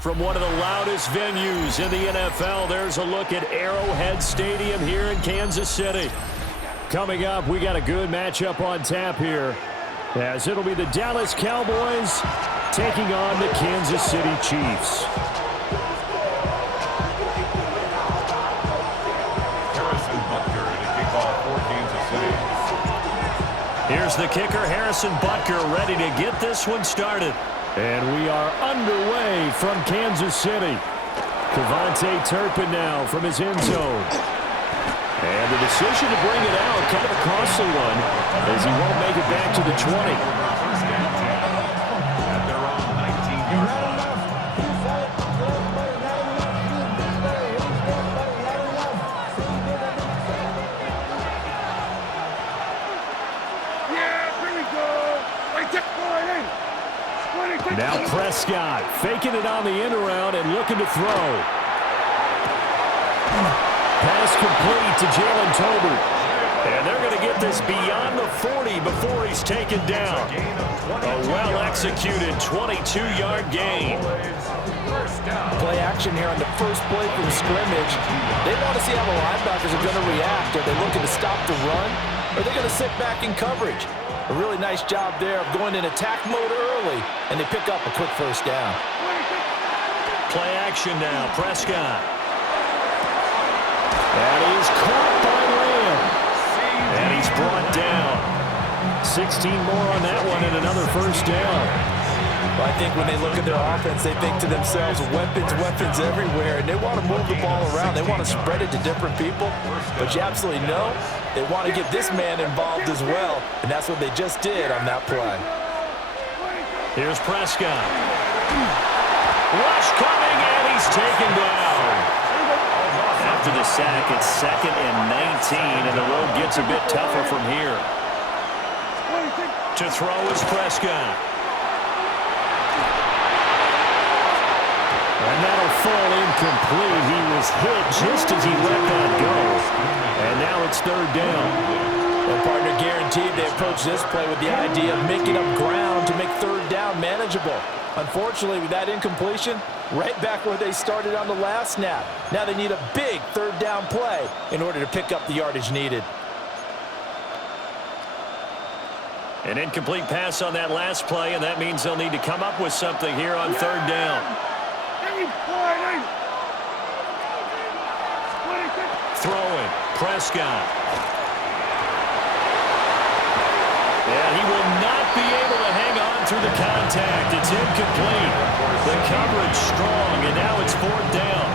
From one of the loudest venues in the NFL, there's a look at Arrowhead Stadium here in Kansas City. Coming up, we got a good matchup on tap here, as it'll be the Dallas Cowboys taking on the Kansas City Chiefs. Here's the kicker, Harrison Butker, ready to get this one started. And we are underway from Kansas City. Kevontae Turpin now from his end zone. And the decision to bring it out, kind of a costly one, as he won't make it back to the 20. Now Prescott faking it on the end around and looking to throw. Pass complete to Jalen Tolbert. And they're going to get this beyond the 40 before he's taken down. A well-executed 22-yard gain. Play action here on the first play from scrimmage. They want to see how the linebackers are going to react. Are they looking to stop the run? Or are they going to sit back in coverage? A really nice job there of going in attack mode early, and they pick up a quick first down. Play action now, Prescott. And he's caught by Lamb. And he's brought down. 16 more on that one and another first down. Well, I think when they look at their offense, they think to themselves, weapons everywhere, and they want to move the ball around. They want to spread it to different people, but you absolutely know they want to get this man involved as well, and that's what they just did on that play. Here's Prescott. Rush coming, and he's taken down. After the sack, it's 2nd and 19, and the road gets a bit tougher from here. To throw is Prescott. And that'll fall incomplete. He was hit just as he let that go. And now it's 3rd down. Well, partner, guaranteed they approach this play with the idea of making up ground to make 3rd down manageable. Unfortunately, with that incompletion, right back where they started on the last snap. Now they need a big 3rd down play in order to pick up the yardage needed. An incomplete pass on that last play, and that means they'll need to come up with something here on 3rd down. Throwing, Prescott. And he will not be able to hang on through the contact. It's incomplete. The coverage strong, and now it's 4th down.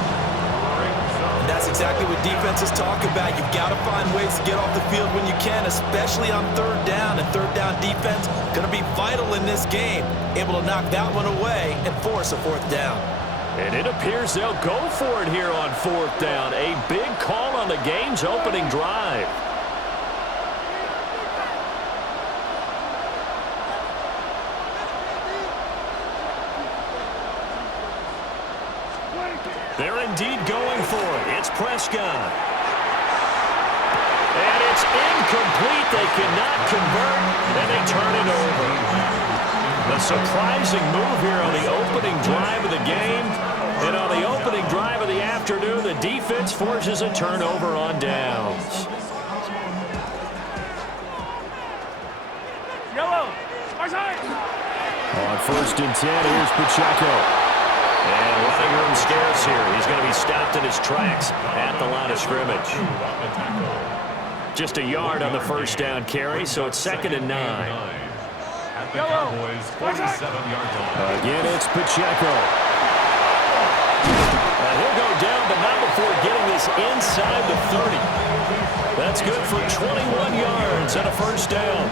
And that's exactly what defenses talk about. You've got to find ways to get off the field when you can, especially on 3rd down. And 3rd down defense going to be vital in this game. Able to knock that one away and force a 4th down. And it appears they'll go for it here on 4th down. A big call on the game's opening drive. They're indeed going for it. It's Prescott. And it's incomplete. They cannot convert, and they turn it over. A surprising move here on the opening drive of the game. And on the opening drive of the afternoon, the defense forces a turnover on downs. Yellow. On 1st and 10, here's Pacheco. And running room scarce here. He's going to be stopped in his tracks at the line of scrimmage. Just a yard on the 1st down carry, so it's 2nd and 9. Cowboys 47-yard line. Again, it's Pacheco. He'll go down, but not before getting this inside the 30. That's good for 21 yards and a 1st down.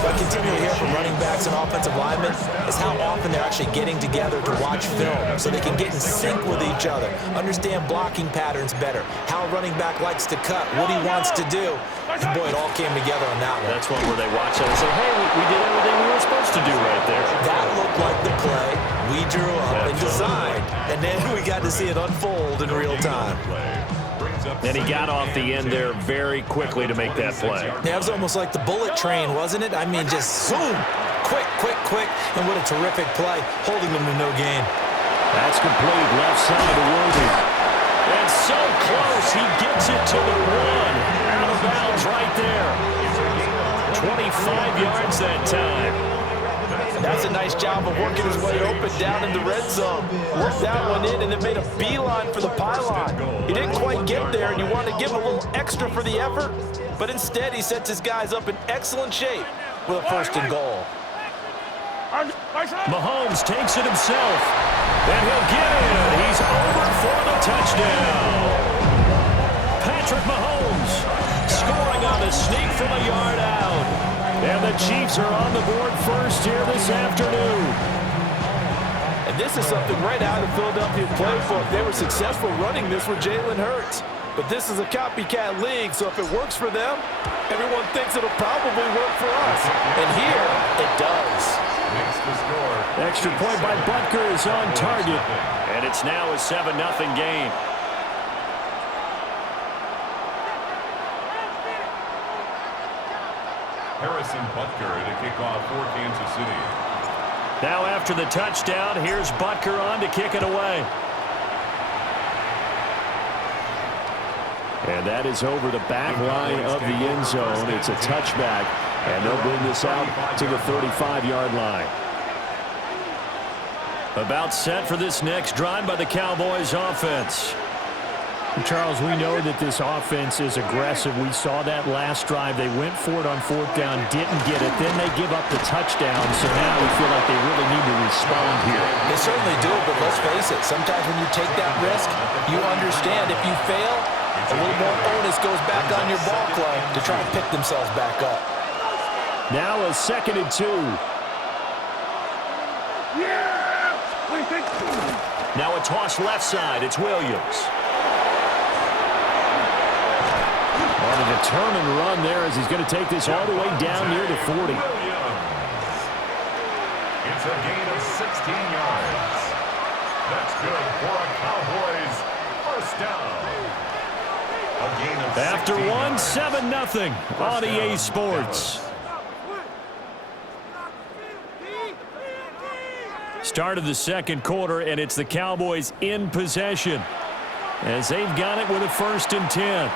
What I continually hear from running backs and offensive linemen is how often they're actually getting together to watch film so they can get in sync with each other, understand blocking patterns better, how a running back likes to cut, what he wants to do. And boy, it all came together on that one. That's one where they watch it and say, hey, we did everything we were supposed to do right there. That looked like the play we drew up and designed, and then we got to see it unfold in real time. And he got off the end there very quickly to make that play. Yeah, it was almost like the bullet train, wasn't it? I mean, just zoom. Quick, quick, quick. And what a terrific play, holding them to no gain. That's complete. Left side to Worthy. And so close. He gets it to the one. Out of bounds right there. 25 yards that time. That's a nice job of working his way open down in the red zone. Worked that one in and then made a beeline for the pylon. He didn't quite get there, and you want to give him a little extra for the effort, but instead he sets his guys up in excellent shape with a 1st and goal. Mahomes takes it himself, and he'll get in. He's over for the touchdown. Patrick Mahomes scoring on the sneak from a yard out. And the Chiefs are on the board first here this afternoon. And this is something right out of Philadelphia playbook. They were successful running this with Jalen Hurts. But this is a copycat league, so if it works for them, everyone thinks it'll probably work for us. And here, it does. Extra point by Butker is on target. And it's now a 7-0 game. Harrison Butker to kick off for Kansas City. Now after the touchdown, here's Butker on to kick it away. And that is over the back line of the end zone. It's a touchback, and they'll bring this out to the 35-yard line. About set for this next drive by the Cowboys offense. Charles, we know that this offense is aggressive. We saw that last drive. They went for it on 4th down, didn't get it. Then they give up the touchdown, so now we feel like they really need to respond here. They certainly do, but let's face it. Sometimes when you take that risk, you understand if you fail, a little more onus goes back on your ball club to try and pick themselves back up. Now a 2nd and 2. Now a toss left side. It's Williams. On a determined run there as he's going to take this all the way down near the 40. It's a gain of 16 yards. That's good for a Cowboys 1st down. A gain of After 16 one, yards. 7-0 on EA Sports. Start of the 2nd quarter, and it's the Cowboys in possession as they've got it with a 1st and 10.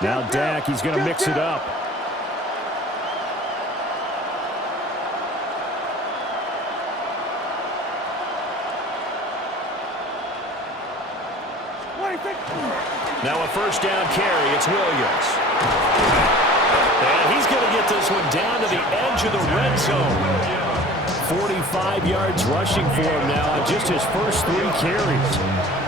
Now Dak, he's going to mix it up. Now a 1st down carry. It's Williams. And he's going to get this one down to the edge of the red zone. 45 yards rushing for him now on just his first 3 carries.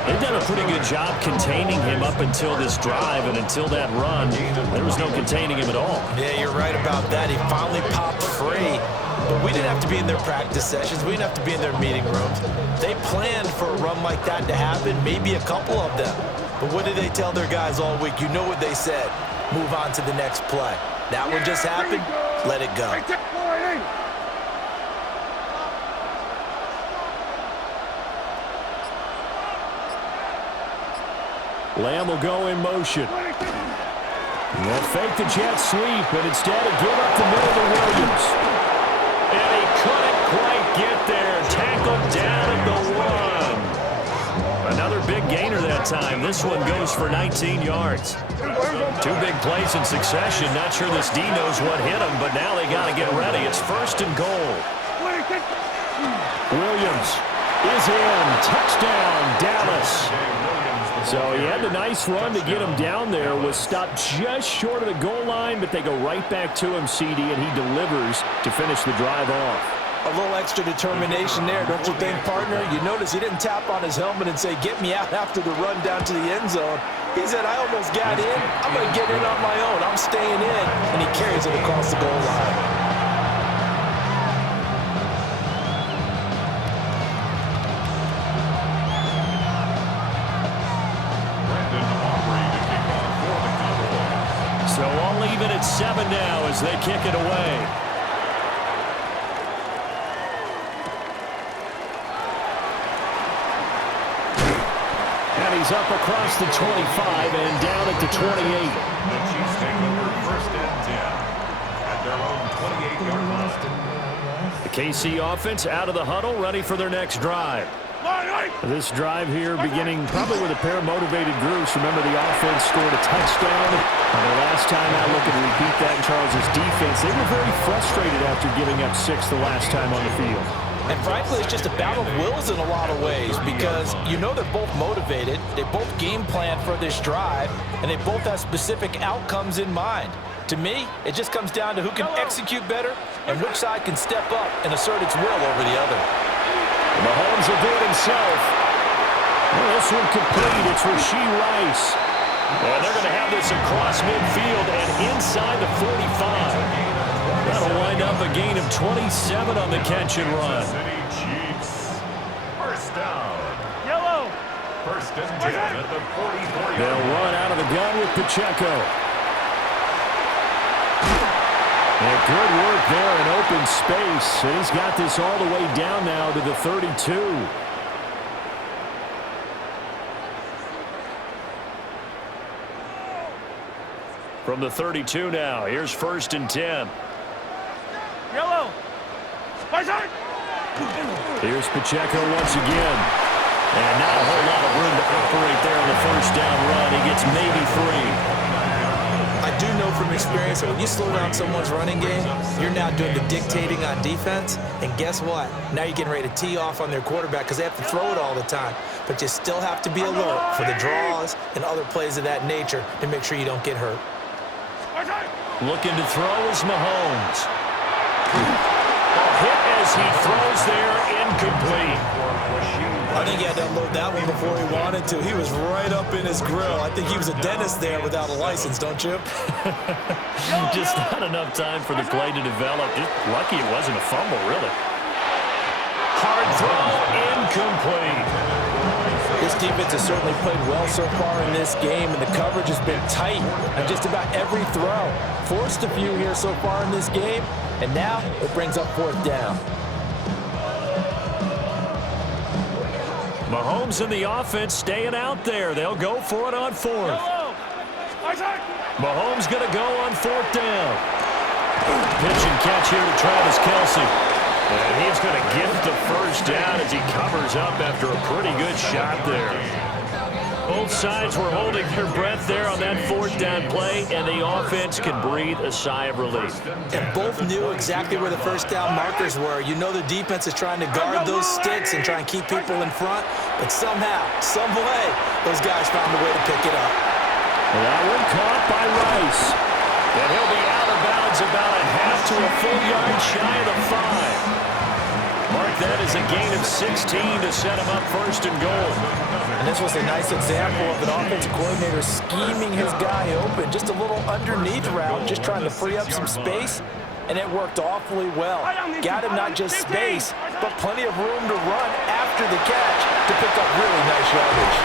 They've done a pretty good job containing him up until this drive, and until that run, there was no containing him at all. Yeah, you're right about that. He finally popped free. But we didn't have to be in their practice sessions. We didn't have to be in their meeting rooms. They planned for a run like that to happen, maybe a couple of them. But what did they tell their guys all week? You know what they said. Move on to the next play. That one just happened. Let it go. Lamb will go in motion. They'll fake the jet sweep, but instead of give up the middle to Williams. And he couldn't quite get there. Tackled down at the 1. Another big gainer that time. This one goes for 19 yards. 2 big plays in succession. Not sure this D knows what hit him, but now they got to get ready. It's 1st and goal. Williams is in. Touchdown, Dallas. So he had a nice run to get him down there. Was stopped just short of the goal line, but they go right back to him, CD, and he delivers to finish the drive off. A little extra determination there, don't you think, partner? You notice he didn't tap on his helmet and say, get me out after the run down to the end zone. He said, I almost got in. I'm going to get in on my own. I'm staying in. And he carries it across the goal line. all even at 7 now as they kick it away. And he's up across the 25 and down at the 28. The Chiefs take over 1st and 10 at their own 28-yard line. The KC offense out of the huddle, ready for their next drive. This drive here beginning probably with a pair of motivated groups. Remember, the offense scored a touchdown. The last time I look and repeat that in Charles's defense, they were very frustrated after giving up 6 the last time on the field. And frankly, it's just a battle of wills in a lot of ways because you know they're both motivated, they both game plan for this drive, and they both have specific outcomes in mind. To me, it just comes down to who can execute better and which side can step up and assert its will over the other. Mahomes will do it himself. Well, this one complete. It's Rashee Rice. And they're going to have this across midfield and inside the 45. That'll wind up a gain of 27 on the catch and run. City Chiefs. 1st down. Yellow. 1st and 10 at the 44-yard They'll line. run out of the gun with Pacheco. And good work there in open space. And he's got this all the way down now to the 32. From the 32 now, here's 1st and 10. Yellow. My side. Here's Pacheco once again. And not a whole lot of room to operate there on the 1st down run. He gets maybe 3. I do know from experience that when you slow down someone's running game, you're now doing the dictating on defense. And guess what? Now you're getting ready to tee off on their quarterback because they have to throw it all the time. But you still have to be alert for the draws and other plays of that nature to make sure you don't get hurt. Looking to throw is Mahomes. A hit as he throws there, incomplete. I think he had to unload that one before he wanted to. He was right up in his grill. I think he was a dentist there without a license, don't you? Just not enough time for the play to develop. Just lucky it wasn't a fumble, really. Hard throw, incomplete. This defense has certainly played well so far in this game, and the coverage has been tight on just about every throw. Forced a few here so far in this game, and now it brings up 4th down. Mahomes and the offense staying out there. They'll go for it on 4th. Mahomes going to go on 4th down. Pitch and catch here to Travis Kelce. And he's going to get the 1st down as he covers up after a pretty good shot there. Both sides were holding their breath there on that 4th down play, and the offense can breathe a sigh of relief. And both knew exactly where the 1st down markers were. You know the defense is trying to guard those sticks and try and keep people in front, but somehow, some way, those guys found a way to pick it up. Well, that one caught by Rice. And he'll be out of bounds about a half to a full yard shy of the 5. Mark that as a gain of 16 to set him up 1st and goal. And this was a nice example of an offensive coordinator scheming his guy open. Just a little underneath route, just trying to free up some space, and it worked awfully well. Got him not just space, but plenty of room to run after the catch to pick up really nice yardage.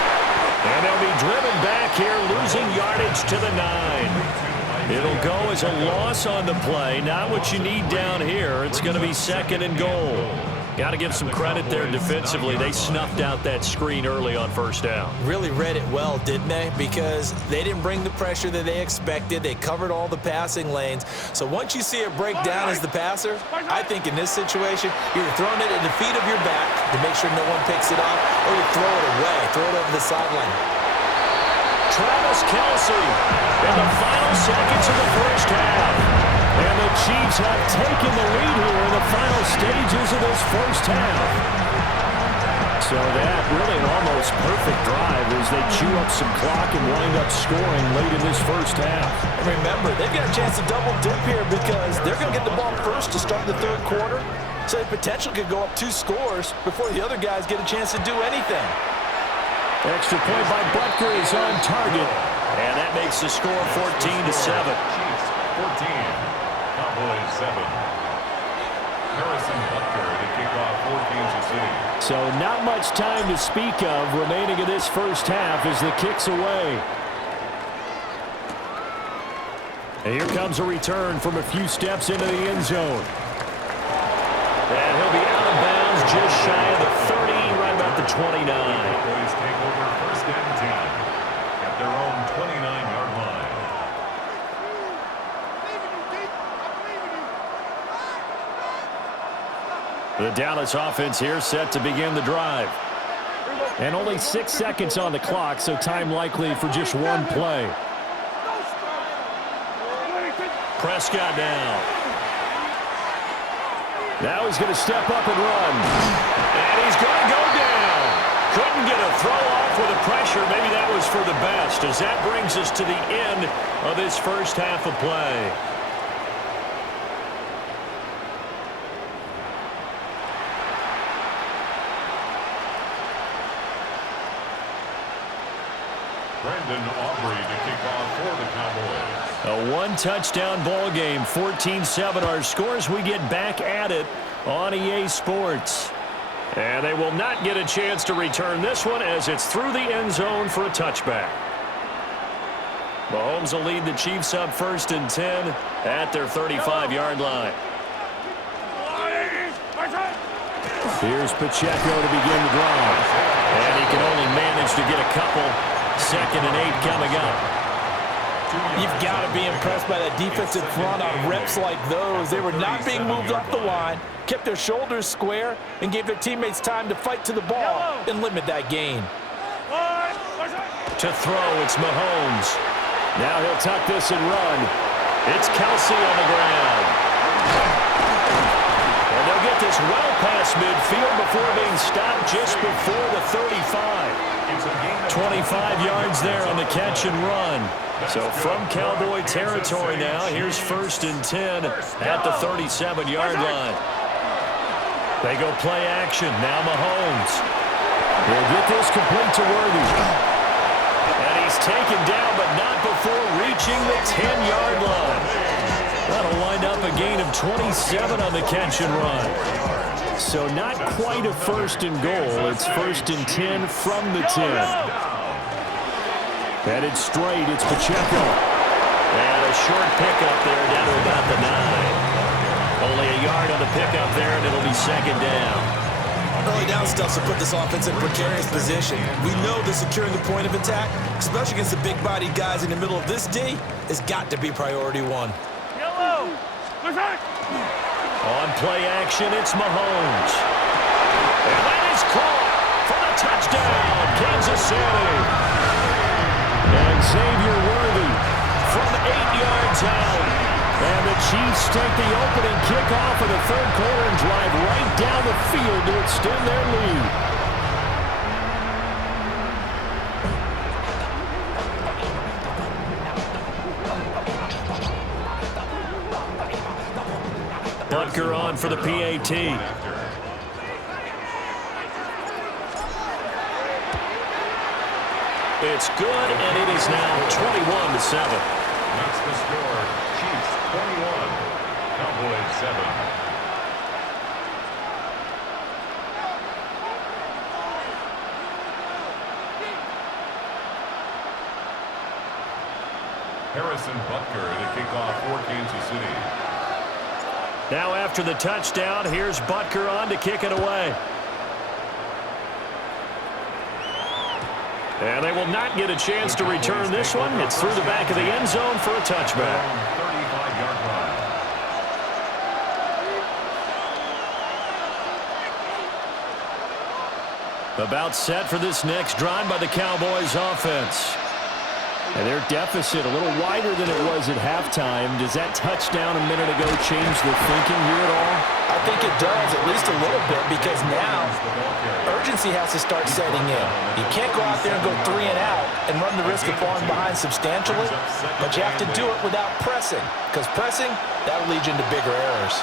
And they'll be driven back here, losing yardage to the 9. It'll go as a loss on the play. Not what you need down here. It's going to be 2nd and goal. Got to give some credit there defensively. They snuffed out that screen early on 1st down. Really read it well, didn't they? Because they didn't bring the pressure that they expected. They covered all the passing lanes. So once you see it break down as the passer, I think in this situation, you're throwing it at the feet of your back to make sure no one picks it off, or you throw it away, throw it over the sideline. Travis Kelce in the final seconds of the 1st half. And the Chiefs have taken the lead here in the final stages of this 1st half. So that really an almost perfect drive as they chew up some clock and wind up scoring late in this 1st half. And remember, they've got a chance to double dip here because they're going to get the ball first to start the 3rd quarter. So they potentially could go up 2 scores before the other guys get a chance to do anything. Extra point by Butker is on target. And that makes the score 14-7. Chiefs 14. Cowboys 7. Harrison Butker to kick off for Kansas City. So not much time to speak of remaining in this 1st half as the kick's away. And here comes a return from a few steps into the end zone. And he'll be out of bounds just shy of the 30, right about the 29. Cowboys take over 1st and 10 at their own 29-yard line. The Dallas offense here set to begin the drive. And only 6 seconds on the clock, so time likely for just one play. Prescott now. Now he's going to step up and run. And he's going to go down. Couldn't get a throw off with the pressure. Maybe that was for the best, as that brings us to the end of this first half of play. Brandon Aubrey to kick off for the Cowboys. A one-touchdown ball game, 14-7 our scores. We get back at it on EA Sports. And they will not get a chance to return this one as it's through the end zone for a touchback. Mahomes will lead the Chiefs up 1st and 10 at their 35-yard line. Here's Pacheco to begin the drive. And he can only manage to get a couple. 2nd and 8 coming up. You've got to be impressed by that defensive front on reps like those. They were not being moved off the line, kept their shoulders square, and gave their teammates time to fight to the ball and limit that gain. To throw, it's Mahomes. Now he'll tuck this and run. It's Kelsey on the ground. And they'll get this well past midfield before being stopped just before the 35. 25 yards there on the catch and run. So from Cowboy territory now, here's 1st and 10 at the 37-yard line. They go play action. Now Mahomes. He'll get this complete to Worthy. And he's taken down, but not before reaching the 10-yard line. That'll wind up a gain of 27 on the catch and run. So not quite a 1st and goal. It's 1st and 10 from the 10. Headed straight, it's Pacheco. And a short pickup there down to about the 9. Only a yard on the pickup there, and it'll be 2nd down. Early down stuffs will put this offense in a precarious position. We know that securing the point of attack, especially against the big-bodied guys in the middle of this D, has got to be priority 1. On play action, it's Mahomes. And that is caught for the touchdown, Kansas City. And Xavier Worthy From 8 yards out. And the Chiefs take the opening kickoff of the 3rd quarter and drive right down the field to extend their lead. Butker on for the PAT. It's good, and it is now 21-7. That's the score. Chiefs 21, Cowboys 7. Harrison Butker to kick off for Kansas City. Now after the touchdown, here's Butker on to kick it away. And they will not get a chance to return this one. It's through the back of the end zone for a touchback. 35-yard line. About set for this next drive by the Cowboys offense. And their deficit a little wider than it was at halftime. Does that touchdown a minute ago change the thinking here at all? I think it does, at least a little bit, because now urgency has to start setting in. You can't go out there and go 3 and out and run the risk of falling behind substantially, but you have to do it without pressing, because pressing, that'll lead you into bigger errors.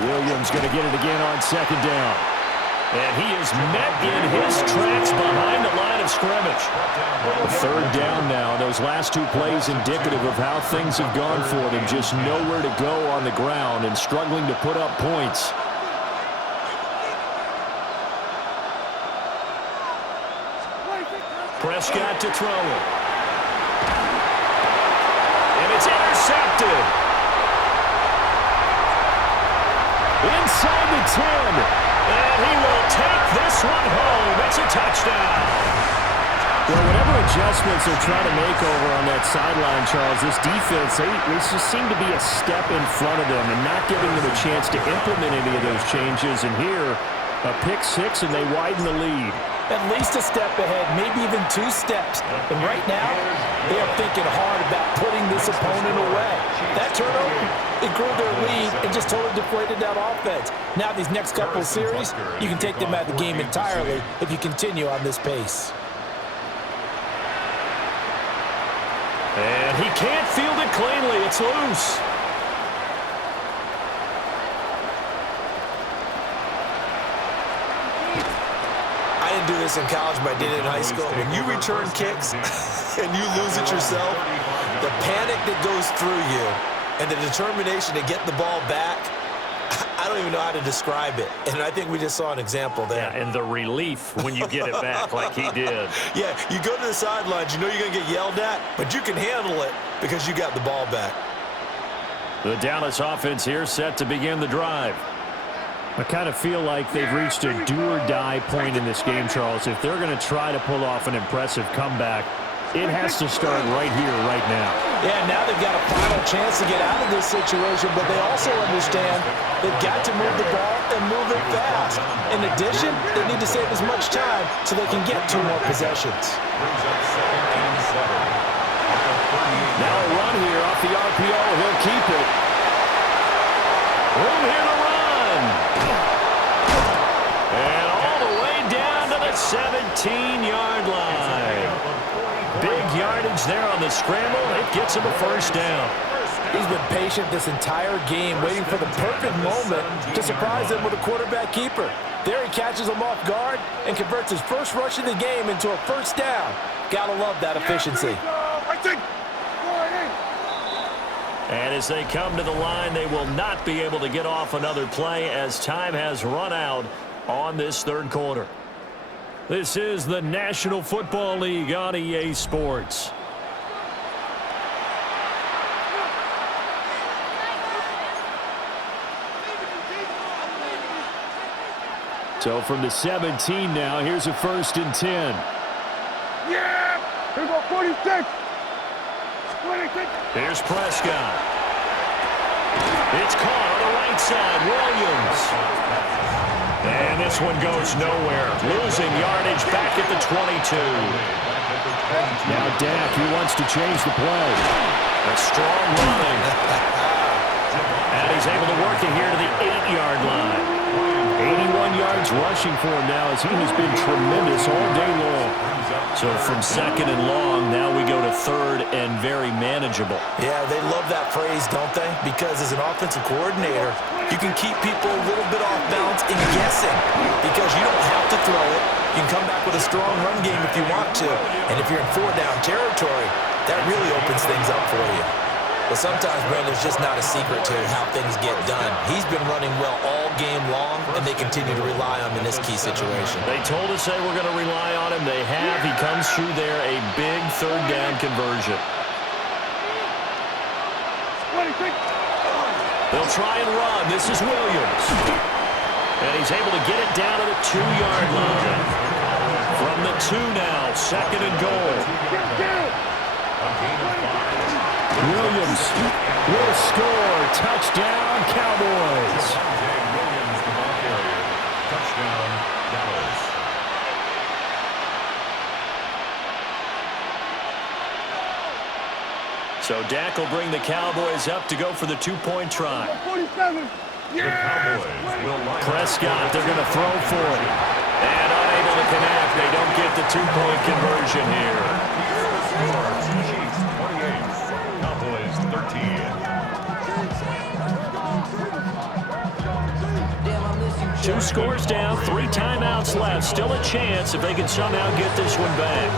Williams going to get it again on 2nd down. And he is met in his tracks behind the line of scrimmage. Third down now. Those last two plays indicative of how things have gone for them. Just nowhere to go on the ground and struggling to put up points. Prescott to throw it. And it's intercepted. Inside the 10. And he will take this one home. It's a touchdown. Well, whatever adjustments they're trying to make over on that sideline, Charles, this defense, they just seem to be a step in front of them and not giving them a chance to implement any of those changes. And here, a pick six, and they widen the lead. At least a step ahead, maybe even 2 steps. And right now, they are thinking hard about putting this opponent away. That turnover, it grew their lead and just totally deflated that offense. Now these next couple of series, you can take them out of the game entirely if you continue on this pace. And he can't field it cleanly. It's loose. I didn't do this in college, but I did it in high school. When you return kicks and you lose it yourself, the panic that goes through you and the determination to get the ball back, I don't even know how to describe it. And I think we just saw an example there. Yeah, and the relief when you get it back like he did. Yeah, you go to the sidelines, you know you're going to get yelled at, but you can handle it because you got the ball back. The Dallas offense here set to begin the drive. I kind of feel like they've reached a do-or-die point in this game, Charles. If they're going to try to pull off an impressive comeback, it has to start right here, right now. Yeah, now they've got a final chance to get out of this situation, but they also understand they've got to move the ball and move it fast. In addition, they need to save as much time so they can get 2 more possessions. Now a run here off the RPO. He'll keep it. Room here to run. And all the way down to the 17-yard line. Big yardage there on the scramble. It gets him a first down. He's been patient this entire game, waiting for the perfect moment to surprise them with a quarterback keeper. There he catches him off guard and converts his first rush of the game into a first down. Gotta love that efficiency. And as they come to the line, they will not be able to get off another play as time has run out on this third quarter. This is the National Football League on EA Sports. So from the 17 now, here's a 1st and 10. Yeah! Here we go, 46! 26! Here's Prescott. It's caught on the right side. Williams. And this one goes nowhere. Losing yardage back at the 22. Now Dak, he wants to change the play. A strong running. And he's able to work it here to the 8-yard line. 81 yards rushing for him now as he has been tremendous all day long. So from 2nd and long, now we go to 3rd and very manageable. Yeah, they love that phrase, don't they? Because as an offensive coordinator, you can keep people a little bit off balance and guessing because you don't have to throw it. You can come back with a strong run game if you want to. And if you're in 4-down territory, that really opens things up for you. But sometimes, Brandon, there's just not a secret to how things get done. He's been running well all game long, and they continue to rely on him in this key situation. They told us they were going to rely on him. They have. He comes through there, a big 3rd down conversion. They'll try and run. This is Williams. And he's able to get it down to the 2-yard line. From the 2 now, 2nd and goal. Williams will score. Touchdown, Cowboys. Touchdown, Dallas. So Dak will bring the Cowboys up to go for the 2-point try. 47! The Cowboys will line Prescott, they're going to throw for it. And unable to connect. They don't get the 2-point conversion here. Chiefs 28, Cowboys 13. 2 scores down, 3 timeouts left. Still a chance if they can somehow get this one back.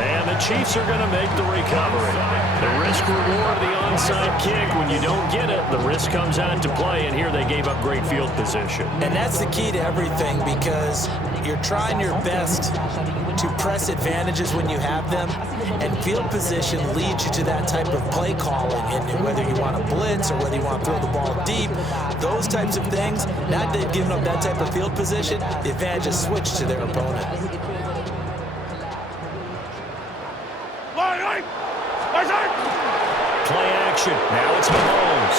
And the Chiefs are going to make the recovery. The risk-reward of the onside kick, when you don't get it, the risk comes out to play, and here they gave up great field position. And that's the key to everything, because you're trying your best to press advantages when you have them, and field position leads you to that type of play calling. And whether you want to blitz or whether you want to throw the ball deep, those types of things, now that they've given up that type of field position, the advantage is switched to their opponent. Play action. Now it's Mahomes.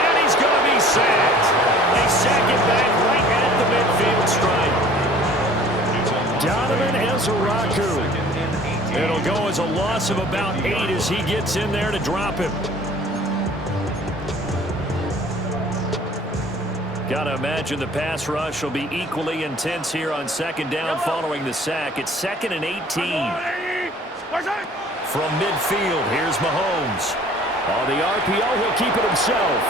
And he's going to be sacked. They sack it back right at the midfield stripe. Donovan Ezeraku. It'll go as a loss of about 8 as he gets in there to drop him. Got to imagine the pass rush will be equally intense here on 2nd down following the sack. It's 2nd and 18. From midfield, here's Mahomes. On the RPO, he'll keep it himself.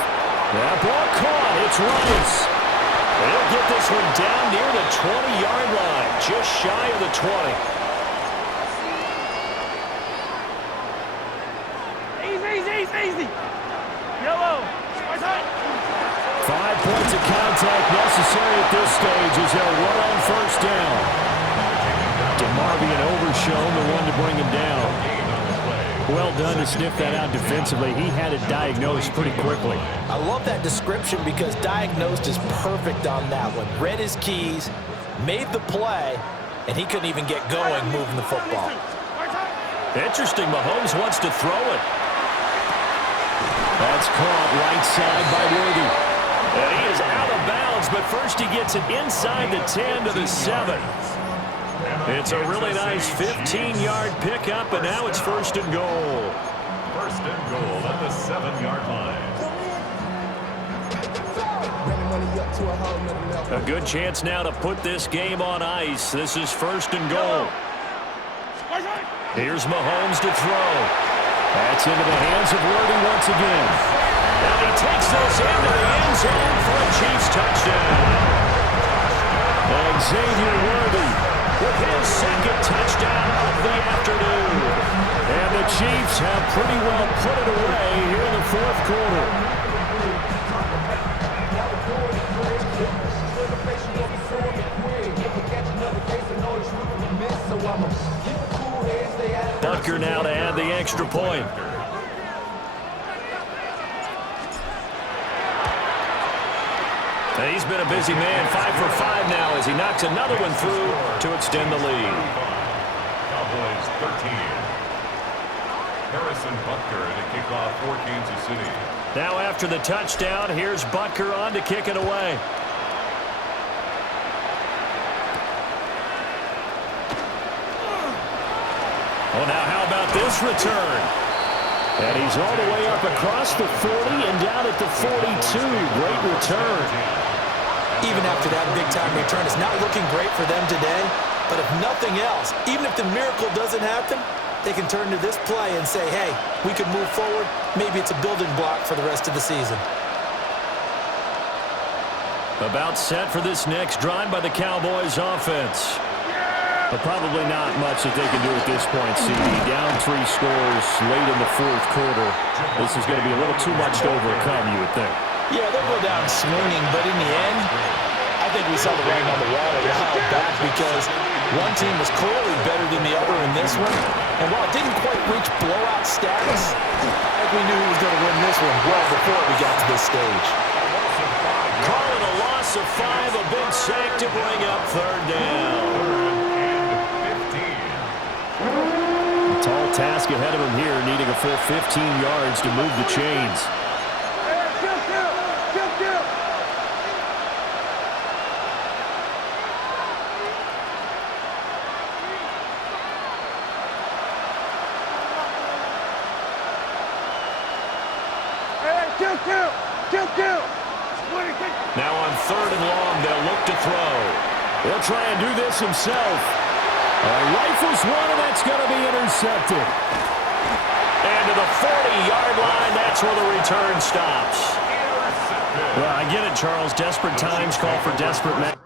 That ball caught. It's Rice. They'll get this one down near the 20-yard line, just shy of the 20. Easy. Yellow. 5 points of contact necessary at this stage as they'll run on 1st down. DeMarvion Overshown, the one to bring him down. Well done to sniff that out defensively. He had it diagnosed pretty quickly. I love that description because diagnosed is perfect on that one. Read his keys, made the play, and he couldn't even get going moving the football. Interesting. Mahomes wants to throw it. That's caught right side by Worthy. And he is out of bounds, but first he gets it inside the 10 to the 7. It's a really nice 15-yard pickup, and now it's 1st and goal. 1st and goal at the 7-yard line. A good chance now to put this game on ice. This is 1st and goal. Here's Mahomes to throw. That's into the hands of Worthy once again. And he takes this into the end zone for a Chiefs touchdown. And Xavier Worthy with his 2nd touchdown of the afternoon. And the Chiefs have pretty well put it away here in the 4th quarter. Butker now to add the extra point. He's been a busy man, 5 for 5 now as he knocks another one through to extend the lead. Cowboys 13. Harrison Butker to kick off for Kansas City. Now after the touchdown, here's Butker on to kick it away. Well, now how about this return? And he's all the way up across the 40 and down at the 42. Great return. Even after that big-time return, it's not looking great for them today. But if nothing else, even if the miracle doesn't happen, they can turn to this play and say, hey, we can move forward. Maybe it's a building block for the rest of the season. About set for this next drive by the Cowboys offense. But probably not much that they can do at this point, CD. Down 3 scores late in the 4th quarter. This is going to be a little too much to overcome, you would think. Yeah, they'll go down swinging, but in the end, I think we saw the writing on the wall a while back because one team was clearly better than the other in this one. And while it didn't quite reach blowout status, I think we knew who was going to win this one well before we got to this stage. Call it a loss of 5, a big sack to bring up 3rd down. Tall task ahead of him here, needing a full 15 yards to move the chains. Now on 3rd and long, they'll look to throw. He'll try and do this himself. Rifles one, and that's going to be intercepted. And to the 40-yard line, that's where the return stops. Well, I get it, Charles. Desperate times call for desperate men.